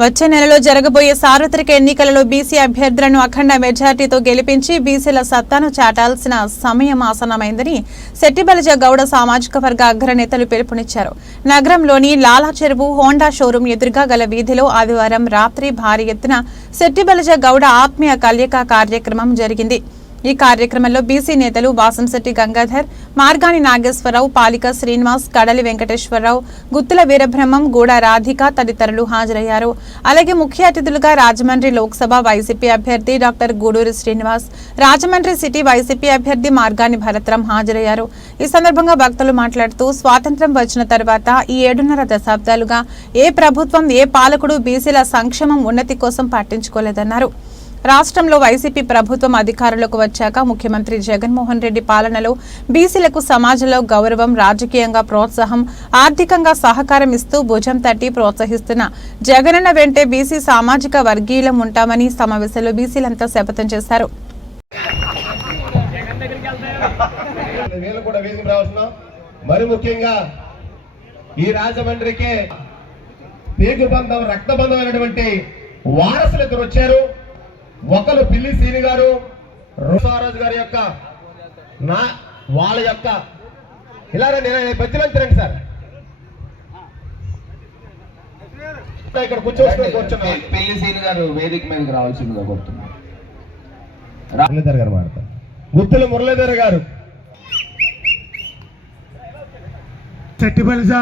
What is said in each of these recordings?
వచ్చే నెలలో జరగబోయే సార్వత్రిక ఎన్నికలలో బీసీ అభ్యర్థులను అఖండ మెజార్టీతో గెలిపించి బీసీల సత్తాను చాటాల్సిన సమయం ఆసన్నమైందని శెట్టిబలిజ గౌడ సామాజిక వర్గ అగ్రనేతలు పిలుపునిచ్చారు. నగరంలోని లాలా చెరువు హోండా షోరూం ఎదురుగా గల వీధిలో ఆదివారం రాత్రి భారీ ఎత్తున శెట్టిబలిజ గౌడ ఆత్మీయ కల్యక కార్యక్రమం జరిగింది. ఈ కార్యక్రమంలో బీసీ నేతలు వాసంశెట్టి గంగాధర్ మార్గాని నాగేశ్వరరావు పాలిక శ్రీనివాస్ కడలి వెంకటేశ్వరరావు గుత్తుల వీరబ్రహ్మం గూడ రాధిక తదితరులు హాజరయ్యారు. అలాగే ముఖ్య అతిథులుగా రాజమండ్రి లోక్సభ వైసీపీ అభ్యర్థి doctor Guduri Srinivas Rajahmundry city YCP అభ్యర్థి మార్గాని భరత్రం హాజరయ్యారు. ఈ సందర్భంగా భక్తులు మాట్లాడుతూ స్వాతంత్ర్యం వచ్చిన తర్వాత ఈ ఏడున్నర దశాబ్దాలుగా ఏ ప్రభుత్వం ఏ పాలకుడు బీసీల సంక్షేమం ఉన్నతి కోసం పట్టించుకోలేదన్నారు రాష్ట్రంలో వైసీపీ ప్రభుత్వం అధికారంలోకి వచ్చాక ముఖ్యమంత్రి జగన్మోహన్ రెడ్డి పాలనలో బీసీలకు సమాజంలో గౌరవం రాజకీయంగా ప్రోత్సాహం ఆర్థికంగా సహకారం ఇస్తూ భుజం తట్టి ప్రోత్సహిస్తున్న జగనన్న వెంటే బీసీ సామాజిక వర్గీయులం ఉంటామని సమావేశంలో బీసీలంతా శపథం చేశారు. మరి ముఖ్యంగా ఈ పేగు బంధం వారసులు ఇద్దరు వచ్చారు. ఒకరు పిల్లి శ్రీని గారు రోసారాజు గారి యొక్క నా వాళ్ళ యొక్క. ఇలా రండి ఇలా రండి, మధ్యలో రండి సార్. ఇక్కడ కూర్చోవచ్చు పెళ్ళి సీని గారు వేదిక మీదకి రావాల్సిందిగా కోరుతున్నాను. మురళీధర్ గారు మాడతారు గుత్తుల మురళీధర్ గారు. చెట్టిబలిజ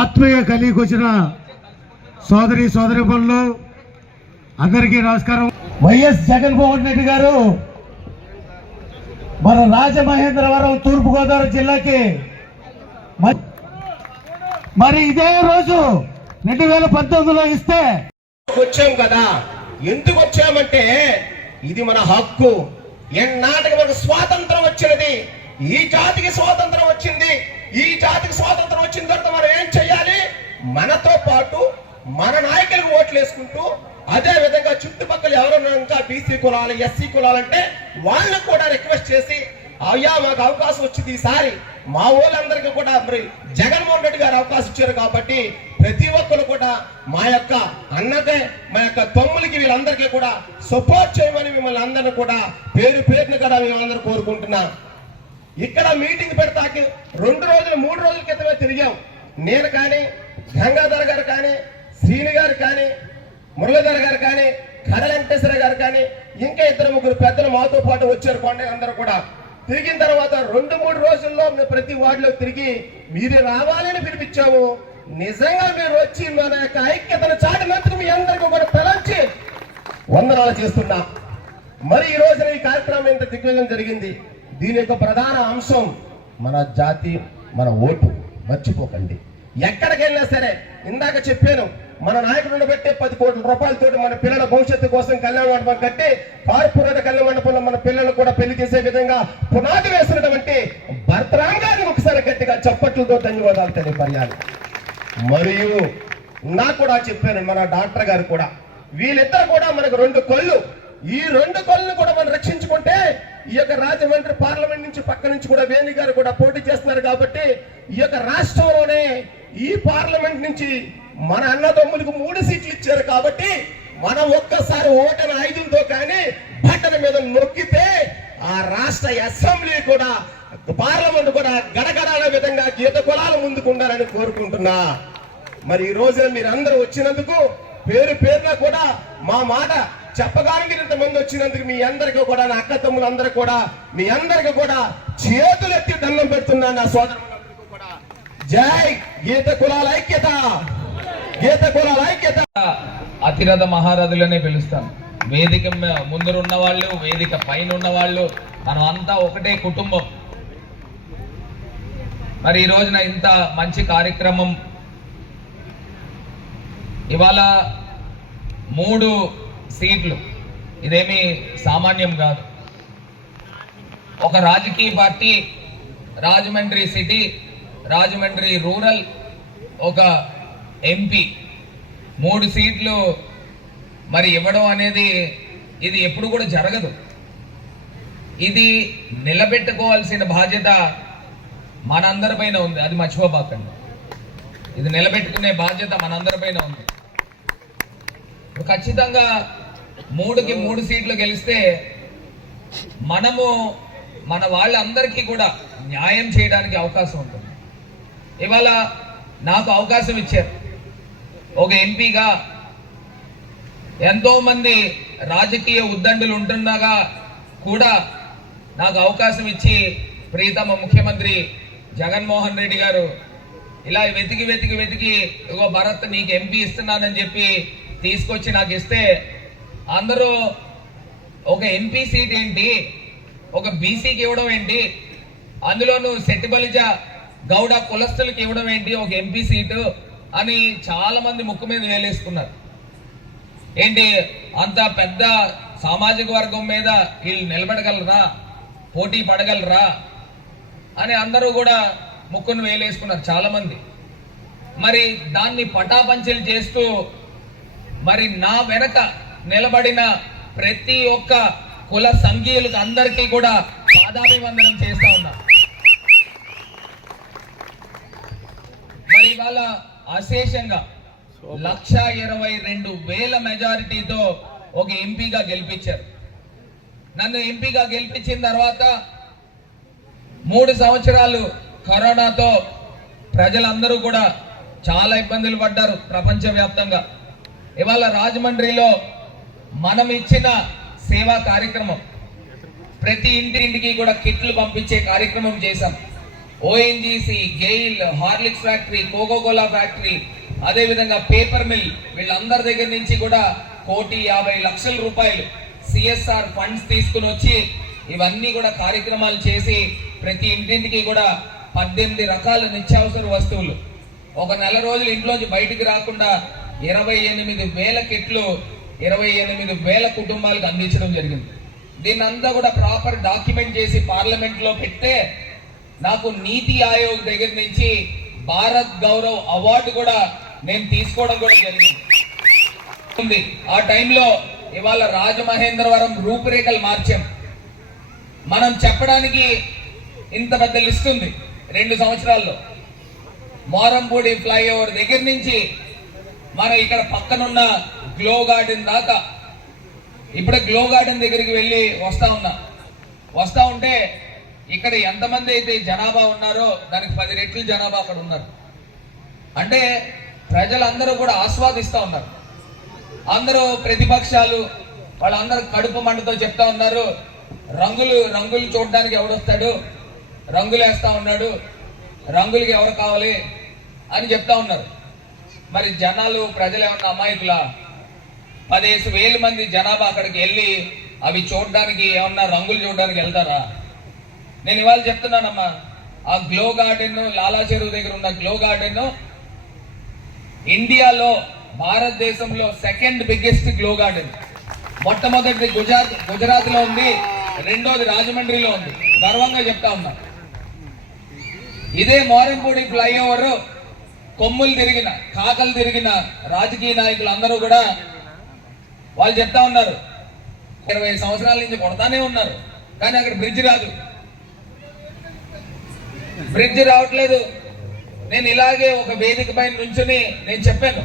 ఆత్మీయ కలిగి వచ్చిన సోదరి సోదరి పనులు అందరికీ నమస్కారం. వైఎస్ జగన్మోహన్ రెడ్డి గారు మన రాజమహేంద్రవరం తూర్పుగోదావరి జిల్లాకి మరి ఇదే రోజు రెండు వేల పంతొమ్మిదిలో ఇస్తే వచ్చాం కదా. ఎందుకు వచ్చామంటే ఇది మన హక్కు. ఎన్నాటికి మనకు స్వాతంత్రం వచ్చినది? ఈ జాతికి స్వాతంత్రం వచ్చింది. ఈ జాతికి స్వాతంత్రం వచ్చిన తర్వాత మనం ఏం చెయ్యాలి మనతో పాటు మన నాయకులకు ఓట్లు వేసుకుంటూ అదే విధంగా చుట్టుపక్కల ఎవరన్నా ఇంకా బీసీ కులాలు ఎస్సీ కులాలు అంటే కూడా రిక్వెస్ట్ చేసి అయ్యా మాకు అవకాశం వచ్చింది ఈసారి. మా ఊళ్ళందరికీ కూడా మరి జగన్మోహన్ రెడ్డి గారు అవకాశం ఇచ్చారు కాబట్టి ప్రతి ఒక్కరు కూడా మా యొక్క అన్నదే మా యొక్క తమ్ములకి వీళ్ళందరికీ కూడా సపోర్ట్ చేయమని మిమ్మల్ని అందరిని కూడా పేరు పేరుని కూడా మేమందరూ కోరుకుంటున్నాం. ఇక్కడ మీటింగ్ పెడతాకి రెండు రోజులు మూడు రోజుల క్రితమే తిరిగాం. నేను కానీ గంగాధర్ గారు కానీ శ్రీని గారు కానీ మురళీధర్ గారు కానీ కడ వెంకటేశ్వర గారు కానీ ఇంకా ఇద్దరు ముగ్గురు పెద్దలు మాతో పాటు వచ్చారు కొండ అందరూ కూడా. తిరిగిన తర్వాత రెండు మూడు రోజుల్లో మేము ప్రతి వార్డులో తిరిగి మీరు రావాలని పిలిపించాము. నిజంగా మీరు వచ్చి మన యొక్క ఐక్యతను చాటినందుకు మీ అందరికీ కూడా తలంచి వందనాలు చేస్తున్నా. మరి ఈ రోజున ఈ కార్యక్రమం ఇంత దిగ్విజయం జరిగింది. దీని యొక్క ప్రధాన అంశం మన జాతి మన ఓటు. మర్చిపోకండి. ఎక్కడికి వెళ్ళినా సరే ఇందాక చెప్పాను మన నాయకుడిని పెట్టే పది కోట్ల రూపాయలతోటి మన పిల్లల భవిష్యత్తు కోసం కళ్యాణ మండపం కట్టి కార్పొరేట్ కళ్యాణ మండపంలో మన పిల్లలు కూడా పెళ్ళి చేసే విధంగా పునాది వేసినటువంటి భర్తరాంగాన్ని ఒకసారి గట్టిగా చప్పట్లతో ధన్యవాదాలు తెలియపరియాలి మరియు నా కూడా చెప్పాను మన డాక్టర్ గారు కూడా వీళ్ళిద్దరు కూడా మనకు రెండు కళ్ళు. ఈ రెండు కళ్ళను కూడా మనం రక్షించుకుంటే ఈ యొక్క రాజమండ్రి పార్లమెంట్ నుంచి పక్క నుంచి కూడా వేణి గారు కూడా పోటీ చేస్తున్నారు కాబట్టి ఈ యొక్క రాష్ట్రంలోనే ఈ పార్లమెంట్ నుంచి మన అన్నదమ్ములకు మూడు సీట్లు ఇచ్చారు కాబట్టి మనం ఒక్కసారి ఓటన ఐదుతో కానీ బట్టల మీద నొక్కితే ఆ రాష్ట్ర అసెంబ్లీ కూడా పార్లమెంట్ కూడా గడగడాల విధంగా గీత కులాల ముందుకుండాలని కోరుకుంటున్నా. మరి ఈ రోజున మీరు అందరూ వచ్చినందుకు పేరు పేరున కూడా మా మాట చెప్పడానికి ఇంతమంది వచ్చినందుకు మీ అందరికీ కూడా నా అక్క తమ్ములందరూ కూడా మీ అందరికీ కూడా చేతులెత్తి దండం పెడుతున్నాను నా సోదరు జై గీత కులాల ఐక్యత. గీత కులాల ఐక్యత. అతిరథ మహారథులనే పిలుస్తాం. వేదిక ముందరున్న వాళ్ళు వేదిక పైన ఉన్న వాళ్ళు మనం అంతా ఒకటే కుటుంబం. మరి ఈ రోజున ఇంత మంచి కార్యక్రమం. ఇవాళ మూడు సీట్లు. ఇదేమీ సామాన్యం కాదు. ఒక రాజకీయ party Rajahmundry city Rajahmundry rural ఒక ఎంపీ. మూడు సీట్లు మరి ఇవ్వడం అనేది ఇది ఎప్పుడు కూడా జరగదు. ఇది నిలబెట్టుకోవాల్సిన బాధ్యత మనందరిపైన ఉంది. అది మర్చిపోబాకండి ఇది నిలబెట్టుకునే బాధ్యత మనందరిపైన ఉంది. ఖచ్చితంగా మూడుకి మూడు సీట్లు గెలిస్తే మనము మన వాళ్ళందరికీ కూడా న్యాయం చేయడానికి అవకాశం ఉంటుంది. ఇవాళ నాకు అవకాశం ఇచ్చారు. ఒక ఎంపీగా ఎంతో మంది రాజకీయ ఉద్దండులు ఉంటున్నాగా కూడా నాకు అవకాశం ఇచ్చి ప్రీతమ ముఖ్యమంత్రి జగన్మోహన్ రెడ్డి గారు ఇలా వెతికి వెతికి వెతికి ఇగో భరత్ నీకు ఎంపీ ఇస్తున్నానని చెప్పి తీసుకొచ్చి నాకు ఇస్తే అందరూ ఒక ఎంపీ సీట్ ఏంటి? ఒక బీసీకి ఇవ్వడం ఏంటి? అందులోనూ సెట్టిబలిజ గౌడ కులస్తులకు ఇవ్వడం ఏంటి? ఒక ఎంపీ సీటు అని చాలా మంది ముక్కు మీద వేలేసుకున్నారు. ఏంటి? అంత పెద్ద సామాజిక వర్గం మీద వీళ్ళు నిలబడగలరా? పోటీ పడగలరా? అని అందరూ కూడా ముక్కును వేలేసుకున్నారు చాలా మంది మరి దాన్ని పటాపంచలు చేస్తూ మరి నా వెనక నిలబడిన ప్రతి ఒక్క కుల సంఘీయులకు అందరికీ కూడా పాదాభివందనం చేస్తా ఉన్నా మరి ఇవాళ అశేషంగా లక్ష ఇరవై రెండు వేల మెజారిటీతో ఒక ఎంపీగా గెలిపించారు. నన్ను ఎంపీగా గెలిపించిన తర్వాత మూడు సంవత్సరాలు కరోనాతో ప్రజలందరూ కూడా చాలా ఇబ్బందులు పడ్డారు ప్రపంచవ్యాప్తంగా. ఇవాళ రాజమండ్రిలో మనం ఇచ్చిన సేవా కార్యక్రమం. ప్రతి ఇంటి ఇంటికి కూడా కిట్లు పంపించే కార్యక్రమం చేశాం. ONGC GAIL Horlicks factory Coca Cola factory అదేవిధంగా పేపర్ మిల్ వీళ్ళందరి దగ్గర నుంచి కూడా కోటి యాభై లక్షల రూపాయలు సిఎస్ఆర్ ఫండ్స్ తీసుకుని వచ్చి ఇవన్నీ కూడా కార్యక్రమాలు చేసి ప్రతి ఇంటింటికి కూడా పద్దెనిమిది రకాల నిత్యావసర వస్తువులు. ఒక నెల రోజులు ఇంట్లోంచి బయటికి రాకుండా ఇరవై ఎనిమిది వేల కిట్లు ఇరవై ఎనిమిది వేల కుటుంబాలకు అందించడం జరిగింది. దీన్నంతా కూడా ప్రాపర్ డాక్యుమెంట్ చేసి పార్లమెంట్లో పెడితే నాకు నీతి ఆయోగ్ దగ్గర నుంచి భారత్ గౌరవ్ అవార్డు కూడా నేను తీసుకోవడం కూడా జరిగింది. ఉంది ఆ టైంలో ఇవాళ రాజమహేంద్రవరం రూపురేఖలు మార్చాం. మనం చెప్పడానికి ఇంత పెద్ద లిస్ట్ ఉంది రెండు సంవత్సరాల్లో. మోరంపూడి ఫ్లైఓవర్ దగ్గర నుంచి మన ఇక్కడ పక్కనున్న గ్లో గార్డెన్ దాకా. ఇప్పుడే గ్లో గార్డెన్ దగ్గరికి వెళ్ళి వస్తా ఉన్నా. వస్తా ఉంటే ఇక్కడ ఎంతమంది అయితే జనాభా ఉన్నారో దానికి పది రెట్లు జనాభా అక్కడ ఉన్నారు. అంటే ప్రజలందరూ కూడా ఆస్వాదిస్తూ ఉన్నారు. అందరూ ప్రతిపక్షాలు వాళ్ళందరూ కడుపు మంటతో చెప్తా ఉన్నారు. రంగులు రంగులు చూడడానికి ఎవడొస్తాడు రంగులు వేస్తా ఉన్నాడు. రంగులకి ఎవరు కావాలి అని చెప్తా ఉన్నారు. మరి జనాలు ప్రజలు ఏమన్నా అమాయకులా? పదిహేను వేల మంది జనాభా అక్కడికి వెళ్ళి అవి చూడడానికి ఏమన్నా రంగులు చూడడానికి వెళ్తారా? నేను ఇవాళ చెప్తున్నానమ్మా ఆ గ్లో గార్డెన్ లాలా చెరువు దగ్గర ఉన్న గ్లో గార్డెన్ ఇండియాలో భారతదేశంలో సెకండ్ బిగ్గెస్ట్ గ్లో గార్డెన్. మొట్టమొదటిది గుజరాత్ గుజరాత్లో ఉంది రెండోది రాజమండ్రిలో ఉంది. గర్వంగా చెప్తా ఉన్నా. ఇదే మోరంపూడి ఫ్లైఓవర్ కొమ్ములు తిరిగిన కాకలు తిరిగిన రాజకీయ నాయకులు అందరూ కూడా వాళ్ళు చెప్తా ఉన్నారు. ఇరవై సంవత్సరాల నుంచి కొడతానే ఉన్నారు. కానీ అక్కడ బ్రిడ్జ్ రాదు. బ్రిడ్జ్ రావట్లేదు. నేను ఇలాగే ఒక వేదిక పైన నుంచుని నేను చెప్పాను.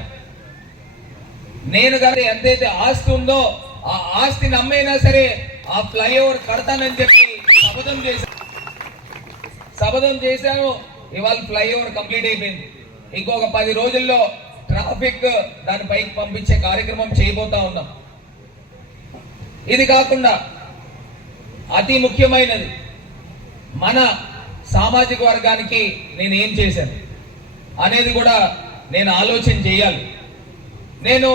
నేను కానీ ఎంతైతే ఆస్తి ఉందో ఆ ఆస్తిని అమ్మైనా సరే ఆ ఫ్లైఓవర్ కడతానని చెప్పి శపథం చేశాను శపథం చేశాను. ఇవాళ ఫ్లైఓవర్ కంప్లీట్ అయిపోయింది. ఇంకొక పది రోజుల్లో ట్రాఫిక్ దాని పైకి పంపించే కార్యక్రమం చేయబోతా ఉన్నాం. ఇది కాకుండా అతి ముఖ్యమైనది మన సామాజిక వర్గానికి నేను ఏం చేశాను? అనేది కూడా నేను ఆలోచన చేయాలి. నేను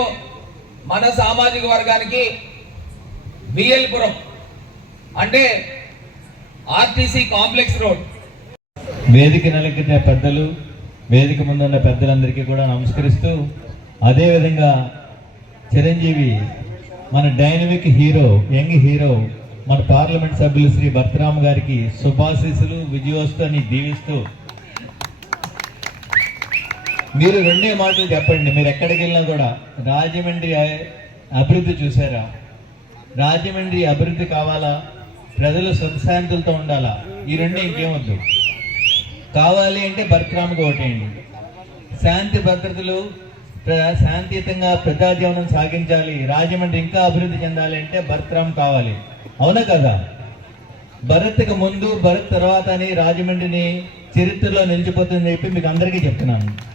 మన సామాజిక వర్గానికి బిఎల్పురం అంటే ఆర్టీసీ కాంప్లెక్స్ రోడ్. వేదిక నెలకిన పెద్దలు వేదిక ముందున్న పెద్దలందరికీ కూడా నమస్కరిస్తూ అదేవిధంగా చిరంజీవి మన డైనమిక్ హీరో యంగ్ హీరో మన పార్లమెంట్ సభ్యులు శ్రీ భర్తరామ్ గారికి శుభాశీసులు విజయోత్సవాన్ని అని దీవిస్తూ. మీరు రెండే మాటలు చెప్పండి మీరు ఎక్కడికి వెళ్ళినా కూడా. రాజమండ్రి అభివృద్ధి చూసారా రాజమండ్రి అభివృద్ధి కావాలా? ప్రజలు సుఖశాంతులతో ఉండాలా? ఈ రెండు ఇంకేమొద్దు కావాలి అంటే భర్తరామ్కి ఓటేయండి. శాంతి భద్రతలు ప్ర- శాంతియుతంగా ప్రజాజీవనం సాగించాలి. రాజమండ్రి ఇంకా అభివృద్ధి చెందాలి అంటే భరత్రామ్ కావాలి. అవునా కదా? భరత్కి ముందు భరత్ తర్వాత అని రాజమండ్రిని చరిత్రలో నిలిచిపోతుందని చెప్పి మీకు అందరికీ చెప్తున్నాను.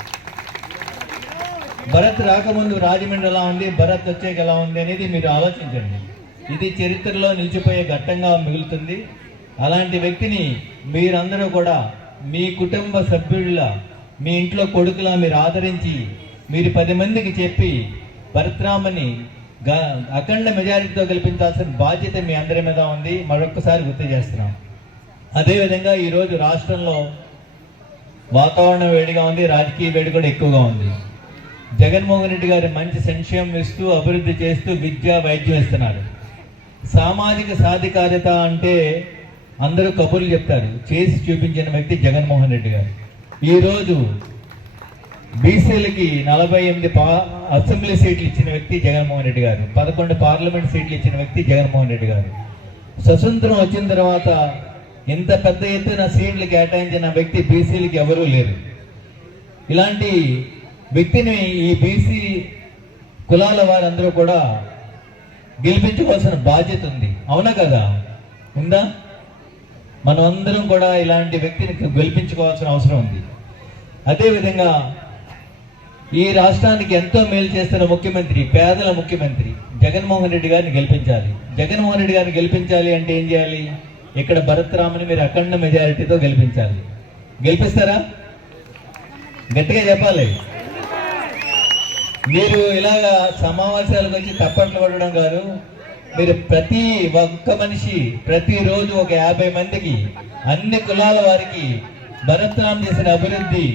భరత్ రాకముందు రాజమండ్రి ఎలా ఉంది భరత్ వచ్చాక ఎలా ఉంది అనేది మీరు ఆలోచించండి. ఇది చరిత్రలో నిలిచిపోయే ఘట్టంగా మిగులుతుంది. అలాంటి వ్యక్తిని మీరందరూ కూడా మీ కుటుంబ సభ్యుల మీ ఇంట్లో కొడుకులా మీరు ఆదరించి మీరు పది మందికి చెప్పి భరత్రామని అఖండ మెజారిటీతో గెలిపించాల్సిన బాధ్యత మీ అందరి మీద ఉంది. మరొకసారి గుర్తు చేస్తున్నాం. అదేవిధంగా ఈరోజు రాష్ట్రంలో వాతావరణం వేడిగా ఉంది. రాజకీయ వేడి కూడా ఎక్కువగా ఉంది. జగన్మోహన్ రెడ్డి గారు మంచి సంక్షేమం ఇస్తూ అభివృద్ధి చేస్తూ విద్య వైద్యం ఇస్తున్నారు. సామాజిక సాధికారత అంటే అందరూ కబుర్లు చెప్తారు. చేసి చూపించిన వ్యక్తి జగన్మోహన్ రెడ్డి గారు. ఈరోజు బీసీలకి నలభై ఎనిమిది పా అసెంబ్లీ సీట్లు ఇచ్చిన వ్యక్తి జగన్మోహన్ రెడ్డి గారు పదకొండు పార్లమెంట్ సీట్లు ఇచ్చిన వ్యక్తి జగన్మోహన్ రెడ్డి గారు. స్వతంత్రం వచ్చిన తర్వాత ఇంత పెద్ద ఎత్తున సీట్లు కేటాయించిన వ్యక్తి బీసీలకి ఎవరూ లేరు. ఇలాంటి వ్యక్తిని ఈ బీసీ కులాల వారందరూ కూడా గెలిపించుకోవాల్సిన బాధ్యత ఉంది. అవునా కదా? ఉందా? మనం అందరం కూడా ఇలాంటి వ్యక్తిని గెలిపించుకోవాల్సిన అవసరం ఉంది. అదేవిధంగా ఈ రాష్ట్రానికి ఎంతో మేలు చేస్తున్న ముఖ్యమంత్రి పేదల ముఖ్యమంత్రి జగన్మోహన్ రెడ్డి గారిని గెలిపించాలి. జగన్మోహన్ రెడ్డి గారిని గెలిపించాలి అంటే ఏం చేయాలి? ఇక్కడ భరత్రామని మీరు అఖండ మెజారిటీతో గెలిపించాలి. గెలిపిస్తారా? గట్టిగా చెప్పాలి. మీరు ఇలాగ సమావేశాలకు వచ్చి తప్పట్లు పడడం కాదు. మీరు ప్రతి ఒక్క మనిషి ప్రతిరోజు ఒక యాభై మందికి అన్ని కులాల వారికి భరతరాం చేసిన అభివృద్ధి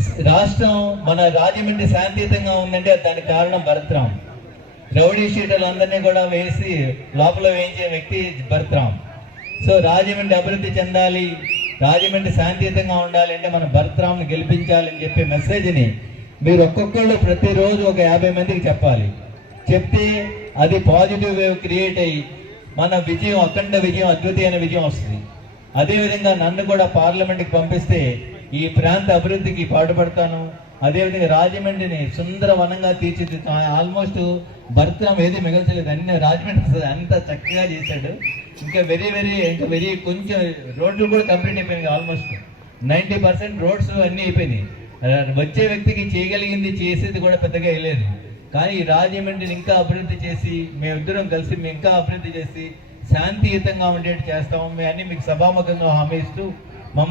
రాష్ట్రం మన రాజమండ్రి శాంతియుతంగా ఉందంటే దానికి కారణం భరత్రామ్. రౌడీ షీటర్లు అందరినీ కూడా వేసి లోపల వేయించే వ్యక్తి భరత్రామ్. సో రాజమండ్రి అభివృద్ధి చెందాలి రాజమండ్రి శాంతియుతంగా ఉండాలి అంటే మన భరత్రామ్ని గెలిపించాలని చెప్పే మెసేజ్ని మీరు ఒక్కొక్కళ్ళు ప్రతిరోజు ఒక యాభై మందికి చెప్పాలి. చెప్తే అది పాజిటివ్ వేవ్ క్రియేట్ అయ్యి మన విజయం అఖండ విజయం అద్వితీయమైన విజయం వస్తుంది. అదేవిధంగా నన్ను కూడా పార్లమెంట్కి పంపిస్తే ఈ ప్రాంత అభివృద్ధికి పాటుపడతాను. అదేవిధంగా రాజమండ్రిని సుందరవనంగా వనంగా ఆల్మోస్ట్ భరతరాం ఏది మిగల్చలేదు. అన్ని రాజమండ్రి అంత చక్కగా చేశాడు. ఇంకా వెరీ వెరీ ఇంకా వెరీ కొంచెం రోడ్లు కూడా కంప్లీట్ అయిపోయినాయి ఆల్మోస్ట్. నైంటీ పర్సెంట్ రోడ్స్ అన్నీ అయిపోయినాయి. వచ్చే వ్యక్తికి చేయగలిగింది చేసేది కూడా పెద్దగా వేయలేదు కానీ ఈ రాజమండ్రిని ఇంకా అభివృద్ధి చేసి మేమిద్దరం కలిసి మేము ఇంకా అభివృద్ధి చేసి శాంతియుతంగా ఉండేట్టు చేస్తాము. మేము అన్ని మీకు సభాముఖంగా హామీ ఇస్తూ